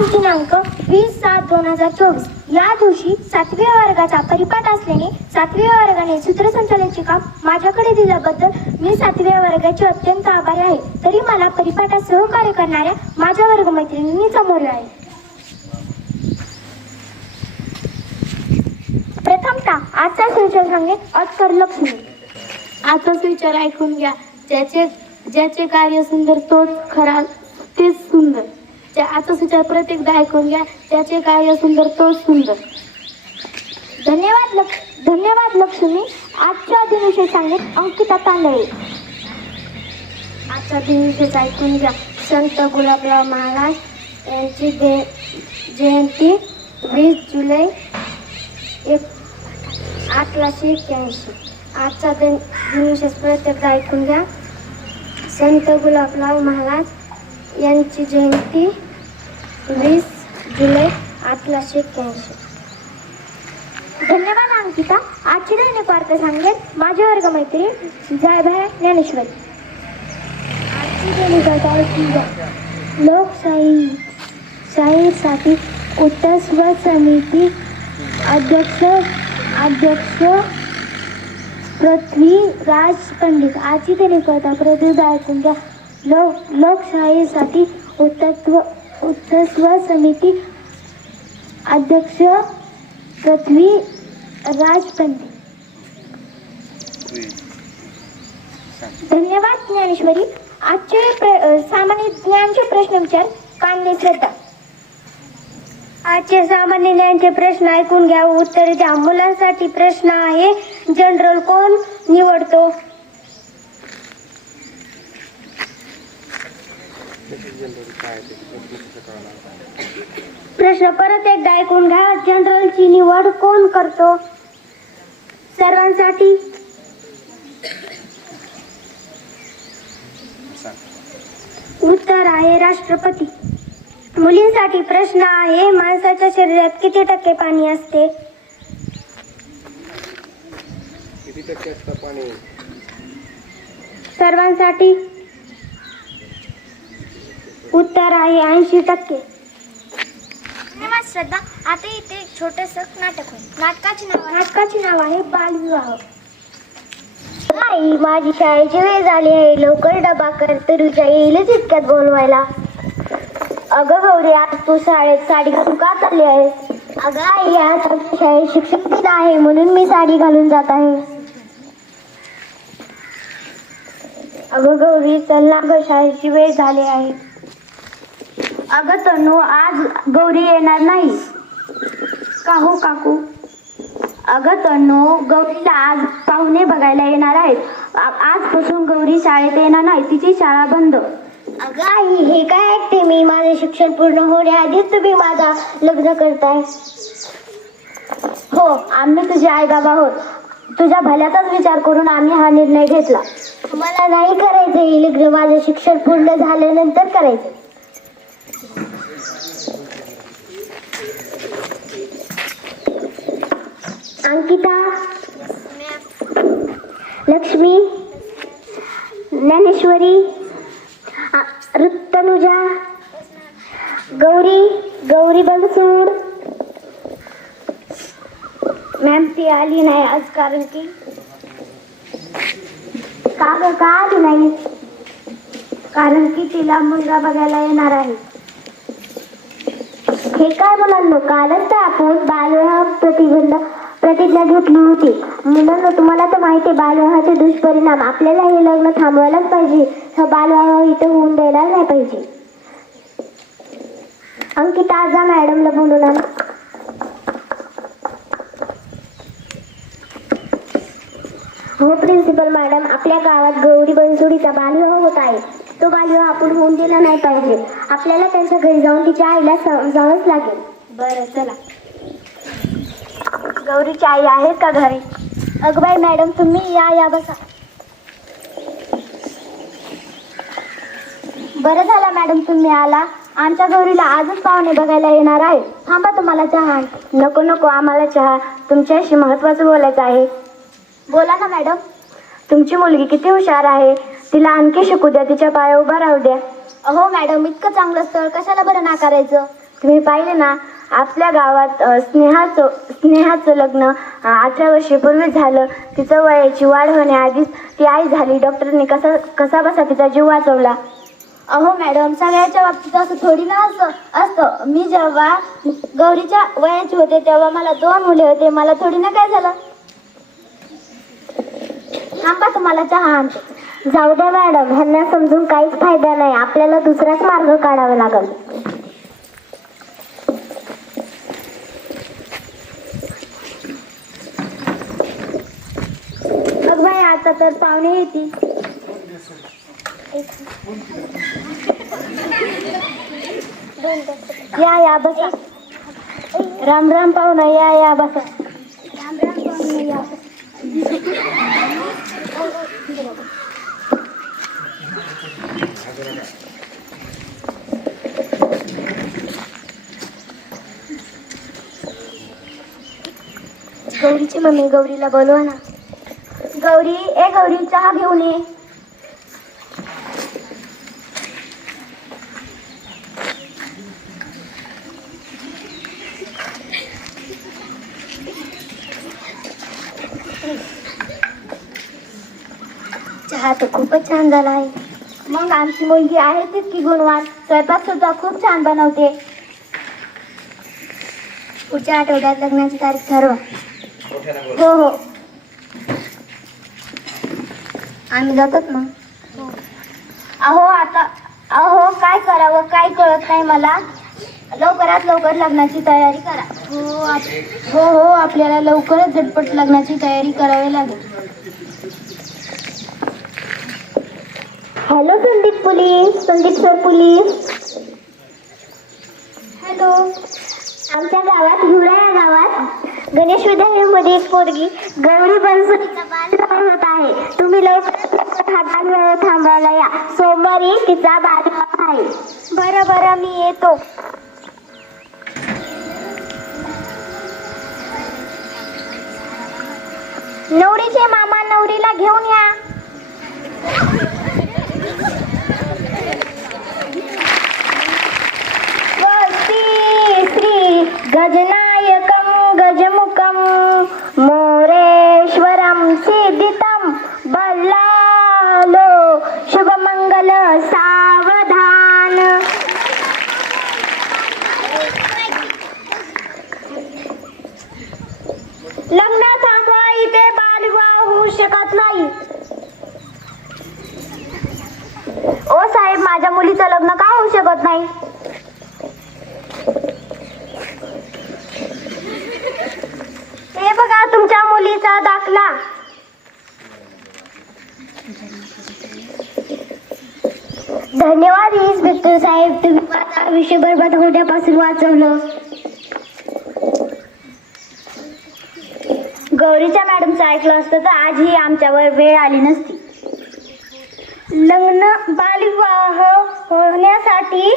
दिनांक वीस सात दोन हजार चोवीस. या दिवशी सातव्या वर्गाचा परिपाठ असल्याने सातव्या वर्गाने सूत्रसंचालनाचे काम माझ्याकडे दिल्याबद्दल मी सातव्या वर्गाचे अत्यंत आभारी आहे. तरी मला परिपाठात सहकार्य करणाऱ्या माझ्या वर्गमैत्रिणींनी समोर आहे. प्रथमतः आजचा सुविचार सांगेन अस्कर लक्ष्मी. आजचा विचार ऐकून घ्या. ज्याचे ज्याचे कार्य सुंदर तोच खरा तेच सुंदर. त्या आजचा विचार प्रत्येकदा ऐकून घ्या. त्याचे कार्य सुंदर तोच सुंदर. धन्यवाद लक्ष धन्यवाद लक्ष्मी. आजच्या दिनविषयी सांगेल अंकिता तांदळे. आजचा दिनविषयी ऐकून घ्या. संत गुलाबराव महाराज यांची दे जयंती वीस जुलै एक अठराशे एक्क्याऐंशी. आजचा दिन दिनविशेष प्रत्येकदा ऐकून घ्या. संत गुलाबराव महाराज यांची जयंती वीस जुलै अठराशे एक्क्याऐंशी. धन्यवाद अंकिता. आजची दैनिक वार्ता सांगेन माझे वर्गमैत्रीण जायभाय ज्ञानेश्वरी. आजची दैनिक वार्ता लोकशाही शाहीसाठी उत्तर स्व समिती अध्यक्ष अध्यक्ष पृथ्वीराज पंडित. आजची दैनिक वार्ता पृथ्वीराज पंडित लोक लोकशाहीसाठी उत्तत्व उत्सव समिती अध्यक्ष पृथ्वी राज धन्यवाद ज्ञानेश्वरी. आजचे प्र सामान्य ज्ञानचे प्रश्न विचार. कांदे श्रद्धा. आजचे सामान्य ज्ञानचे प्रश्न ऐकून घ्या. उत्तर द्या मुलांसाठी प्रश्न आहे जनरल कोण निवडतो? प्रश्न परत एकदा ऐकून घ्या. जनरलची निवड कोण करतो? सर्वांसाठी. उत्तर आहे राष्ट्रपती. मुलींसाठी प्रश्न आहे माणसाच्या शरीरात किती टक्के पाणी असते? किती टक्के असतं पाणी? सर्वांसाठी. उत्तर आहे ऐंशी टक्के. धन्यवाद श्रद्धा. आता इथे एक छोटंसं नाटक होईल. नाटकाचे नाव नाटकाचे नाव आहे बालविवाह. आई माझी शाळेची वेळ झाली आहे. लवकर डबा कर. तरुच्या येईलच इतक्यात बोलवायला. अगं गौरी आज तू शाळेत साडी घालून का चालली आहेस अगं आई आज आमच्या शाळेत शिक्षक दिन आहे. म्हणून मी साडी घालून जात आहे. अगं गौरी चल ना गं. शाळेची वेळ झाली आहे. अगं तनू आज गौरी येणार नाही. का हो काकू? अगं तनू गौरीला आज पाहुणे बघायला येणार आहेत. आजपासून गौरी शाळेत येणार नाही तिची शाळा बंद. अगं आई हे काय ऐकते मी? माझे शिक्षण पूर्ण होण्याआधीच तुम्ही माझा लग्न करताय. हो आम्ही तुझे आई बाबा आहोत. तुझ्या भल्याचाच विचार करून आम्ही हा निर्णय घेतला. मला नाही करायचं हे लग्न माझं शिक्षण पूर्ण झाल्यानंतर करायचं. अंकिता लक्ष्मी ज्ञानेश्वरी ऋतनुजा गौरी गौरी बनसूड मॅम ती आली नाही आज कारण की का ग? का आली नाही? कारण की तिला मुलगा बघायला येणार आहे. हे काय मुलांना कालच तर आपण. बालविवाह प्रतिबंध प्रतिज्ञा घेतली होती. मुलांना तुम्हाला तर माहिती आहे बालविवाहाचे दुष्परिणाम आपल्याला हे लग्न थांबवायलाच पाहिजे. हा बालविवाह इथं होऊन द्यायला नाही पाहिजे. अंकिता जा मॅडमला बोलून आण. हो प्रिन्सिपल मॅडम आपल्या गावात गौरी बनसुडीचा बालविवाह होत आहे. तो बालविवाह आपण होऊन दिला नाही पाहिजे. आपल्याला त्यांच्या घरी जाऊन तिच्या आईला समजावंच लागेल. बरं चला. गौरीची आई आहेत का घरी? अगबाई मॅडम तुम्ही या या बसा. बरं झालं मॅडम तुम्ही आला. आमच्या गौरीला आजच पाहुणे बघायला येणार आहे थांबा तुम्हाला चहा आण. नको नको आम्हाला चहा. तुमच्याशी महत्वाचं बोलायचं आहे. बोला ना मॅडम. तुमची मुलगी किती हुशार आहे. तिला आणखी शिकू द्या तिच्या पाया उभा राहू द्या. अहो मॅडम इतकं चांगलं स्थळ कशाला बरं नाकारायचं? तुम्ही पाहिले ना आपल्या गावात स्नेहाचं स्नेहाचं लग्न अठरा वर्षापूर्वी झालं. तिचं वयाची वाढ होण्याआधीच ती आई झाली. डॉक्टरने कसा कसा बसा तिचा जीव वाचवला? अहो मॅडम सगळ्याच्या बाबतीत असं थोडी ना असं असतं. मी जेव्हा गौरीच्या वयाची होते तेव्हा मला दोन मुले होते. मला थोडी ना काय झालं? थांबा तुम्हाला चहा आणते. जाऊ द्या मॅडम. ह्यांना समजून काहीच फायदा नाही. आपल्याला दुसराच मार्ग काढावा लागेल बघ बाई आता तर पाहुणे येतील या या बसा. राम राम पाहुणा या या बसा. राम राम पाहुणे या. गौरीची मम्मी गौरीला बोलवा ना. गौरी ए गौरी चहा घेऊन ये. चहा तर खूपच छान झाला आहे. मग आमची मुलगी आहे तितकी गुणवान. स्वयंपाक सुद्धा खूप छान बनवते. पुढच्या आठवड्यात लग्नाची तारीख ठरव. हो हो. आम्ही जातात ना? अहो आता अहो काय करावं काय कळत नाही मला. लवकरात लवकर लग्नाची तयारी करा. हो आप- हो हो आपल्याला लवकरच झटपट लग्नाची तयारी करावी लागेल. Hello Sandeep police Sandeep sir police. Hello. आमच्या गावात हिवरा या गावात. गणेश विद्यालयामध्ये एक पोरगी गौरी बनसुनीचा बालविवाह होत आहे. तुम्ही लवकर हा बालविवाह थांबवायला या. सोमवारी तिचा बालविवाह आहे. बरं बरं मी येतो. नवरीचे मामा नवरीला घेऊन या. गजना करत नाही. ओ साहेब माझ्या मुलीचं लग्न का होऊ शकत नाही? हे बघा तुमच्या मुलीचा दाखला. धन्यवाद इन्स्पेक्टर साहेब. तुम्ही माझा विषय बरबाद होण्यापासून वाचवलं. गौरीच्या मॅडमचं ऐकलं असतं तर आजही आमच्यावर वेळ आली नसती. लग्न बालविवाह होण्यासाठी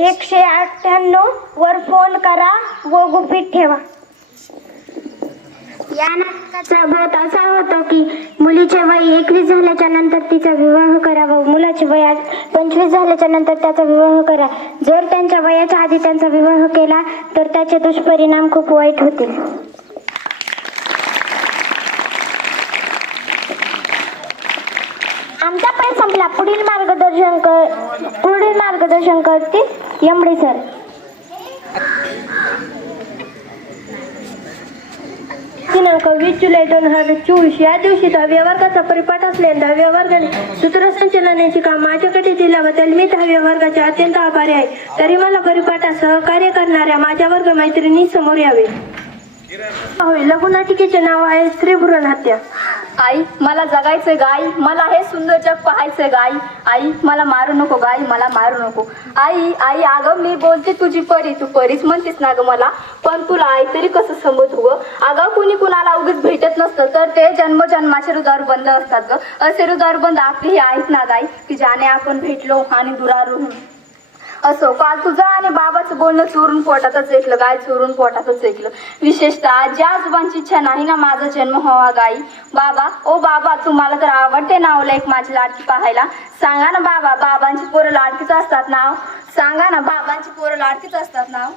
एकशे अठ्ठ्याण्णव वर फोन करा व गुपित ठेवा. या नाटकाचा बोध असा होतो की मुलीचे वय एकवीस झाल्याच्यानंतर तिचा विवाह करावा. मुलाचे वय पंचवीस झाल्याच्यानंतर त्याचा विवाह करा. जर त्यांच्या वयाच्या आधी त्यांचा विवाह केला तर त्याचे दुष्परिणाम खूप वाईट होतील आमचा संपला पुढील मार्गदर्शन कर पुढील मार्गदर्शन करतील यमडे सर. दिनांक वीस जुलै दोन हजार चोवीस या दिवशी दहाव्या वर्गाचा परिपाठ असल्याने दहाव्या वर्गाने सूत्रसंचलनाचे काम माझ्याकडे दिल्याबद्दल मी दहाव्या वर्गाचे अत्यंत आभारी आहे. तरी मला परिपाठात सहकार्य करणाऱ्या माझ्या वर्ग मैत्रिणी समोर यावे लघुनाटिकेचे नाव आहे स्त्री भ्रूण हत्या. आई मला जगायचं गाई मला हे सुंदर जग पाहायचंय गाई आई. मला मारू नको गाई मला मारू नको. आई आई अगं मी बोलते तुझी परी. तू परीच म्हणतेस ना ग मला. पण तुला आई तरी कसं समजू ग? अगं कुणी कुणाला उगीच भेटत नसतं. तर ते जन्मजन्माचे हृदयावर बंद असतात ग. असे हृदयावर बंद आपली ही आहेत ना गाई की ज्याने आपण भेटलो आणि दुरारून असो. काल तुझं आणि बाबाचं बोलणं चोरून पोटातच ऐकलं गाय चोरून पोटातच ऐकलं. विशेषतः आजी आजोबांची इच्छा नाही ना माझा जन्म व्हावा गाई. बाबा ओ बाबा तुम्हाला तर आवडते नावला एक माझी लाडकी पाहायला? सांगा ना बाबा बाबांची पोरं लाडकीच असतात नाव सांगा ना बाबांची पोरं लाडकीच असतात नाव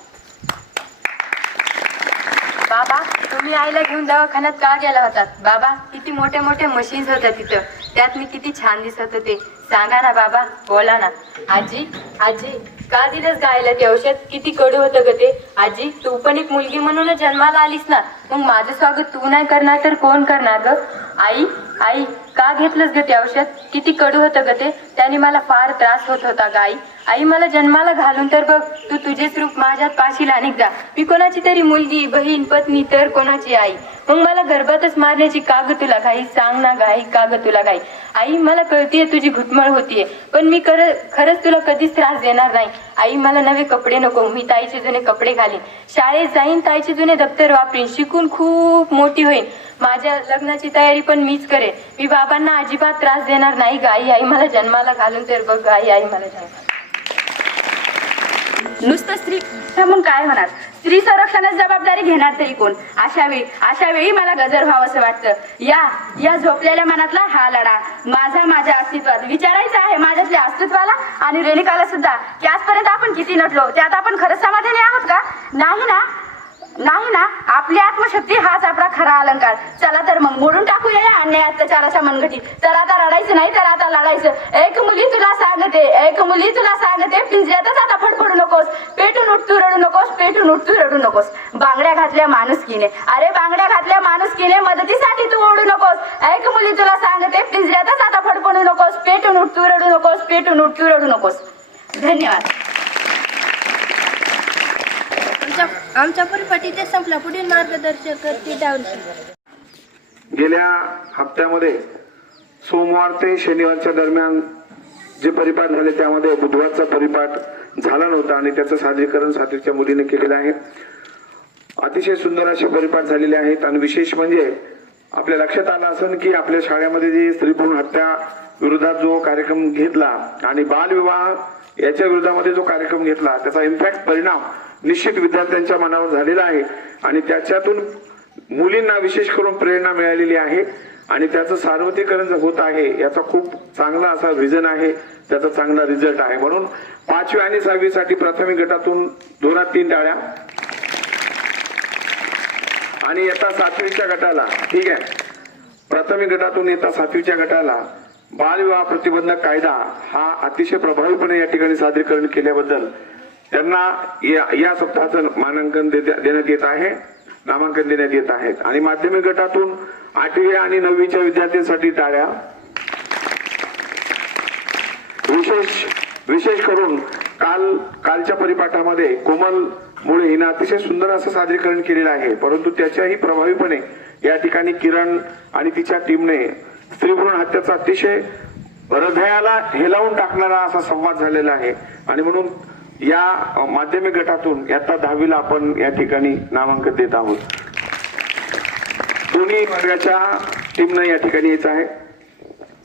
बाबा तुम्ही आईला घेऊन दवाखान्यात का गेला होतात बाबा किती मोठ्या मोठ्या मशीन्स होत्या तिथं. त्यात मी किती छान दिसत होते. सांगा ना बाबा बोला ना. आजी आजी का दिलंस गायला ते औषध किती कडू होतं ग ते. आजी तू पण एक मुलगी म्हणूनच जन्माला आलीस ना. मग माझं स्वागत तू नाही करणार तर कोण करणार ग? आई आई का घेतलंस ग ते औषध? किती कडू होतं ग ते? त्याने मला फार त्रास होत होता ग आई. आई मला जन्माला घालून तर बघ तू तुझेच रूप माझ्यात पाशील अनेकदा मी कोणाची तरी मुलगी बहीण पत्नी तर कोणाची आई? मग मला गर्भातच मारण्याची काग तुला घाई? सांग ना गाई काग तुला घाई? आई मला कळतीये तुझी घुटमळ होतीये. पण मी खरंच तुला कधीच त्रास देणार नाही. आई मला नवे कपडे नको मी ताईचे जुने कपडे घालीन. शाळेत जाईन ताईचे जुने दप्तर वापरीन शिकून खूप मोठी होईन. माझ्या लग्नाची तयारी पण मीच करेन. मी बाबांना अजिबात त्रास देणार नाही गाई आई मला जन्माला घालून तर बघ गाई आई मला जन्माला नुसतं स्त्री म्हणून काय होणार? स्त्री संरक्षणाची जबाबदारी घेणार तरी कोण? अशा वेळी अशा वेळी मला गजर व्हावं असं वाटतं. या या झोपलेल्या मनातला हा लढा. माझा माझ्या अस्तित्वात. विचारायचा आहे माझ्यातल्या अस्तित्वाला आणि रेणिकाला सुद्धा की आज किती नटलो. त्यात आपण खरंच समाधानी आहोत का? नाही ना? नाही ना? आपली आत्मशक्ती हाच आपला खरा अलंकार. चला तर मग मोडून टाकूया या अन्याय अत्याचाराच्या मनगटी. तर आता रडायचं नाही तर आता लढायचं. एक मुली तुला सांगते एक मुली तुला सांगते पिंजऱ्यातच आता फडफडू नकोस. पेटून उठतू रडू नकोस पेटून उठतू रडू नकोस. बांगड्या घातल्या माणुसकीने. अरे बांगड्या घातल्या माणुसकीने मदतीसाठी तू ओढू नकोस. एक मुली तुला सांगते पिंजऱ्यातच आता फडफडू नकोस. पेटून उठतू रडू नकोस पेटून उठतू रडू नकोस. धन्यवाद. आमचा आमच्या ते संपला. पुढील मार्गदर्शक करते गेल्या हप्त्यामध्ये सोमवार ते शनिवारच्या दरम्यान जे परिपाठ झाले त्यामध्ये बुधवारचा परिपाठ झाला नव्हता आणि त्याचं सादरीकरण सातवीच्या मुलीने केलेलं आहे. अतिशय सुंदर असे परिपाठ झालेले आहेत आणि विशेष म्हणजे आपल्या लक्षात आलं असेल की आपल्या शाळेमध्ये जी स्त्रीपूर्ण हत्या विरोधात जो कार्यक्रम घेतला आणि बालविवाह याच्या विरोधामध्ये जो कार्यक्रम घेतला त्याचा इम्पॅक्ट परिणाम निश्चित विद्यार्थ्यांच्या मनावर झालेला आहे आणि त्याच्यातून मुलींना विशेष करून प्रेरणा मिळालेली आहे आणि त्याचं सार्वत्रिकरण होत आहे याचा खूप चांगला असा विजन आहे त्याचा चांगला रिझल्ट आहे. म्हणून पाचवी आणि सहावी साठी प्राथमिक गटातून दोनात तीन टाळ्या. आणि येता सातवीच्या गटाला ठीक आहे. प्राथमिक गटातून येता सातवीच्या गटाला बालविवाह प्रतिबंधक कायदा हा अतिशय प्रभावीपणे या ठिकाणी सादरीकरण केल्याबद्दल त्यांना या या सप्ताहाचं मानांकन देत- देण्यात येत आहे नामांकन देण्यात येत आहेत आणि माध्यमिक गटातून आठवी आणि नववीच्या विद्यार्थ्यांसाठी टाळ्या. विशेष विशेष करून काल कालच्या परिपाठामध्ये कोमल मुळे हिनं अतिशय सुंदर असं सादरीकरण केलेलं आहे. परंतु त्याच्याही प्रभावीपणे या ठिकाणी किरण आणि तिच्या टीमने स्त्रीभ्रूण हत्याचा अतिशय हृदयाला हेलावून टाकणारा असा संवाद झालेला आहे. आणि म्हणून या माध्यमिक गटातून इयत्ता दहावीला आपण या ठिकाणी नामांकन देत आहोत. दोन्ही वर्गाच्या टीमनं या ठिकाणी यायचं आहे.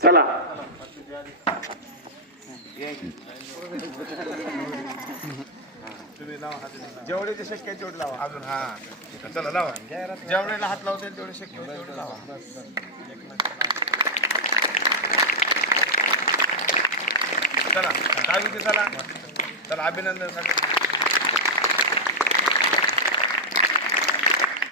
चला. जेवढे ते शक्य तेवढे लावा. अजून हा. चला लावा. जेवढे हात लावता येईल तेवढे शक्य तेवढे लावा. चला दहावी चला. चला अभिनंदन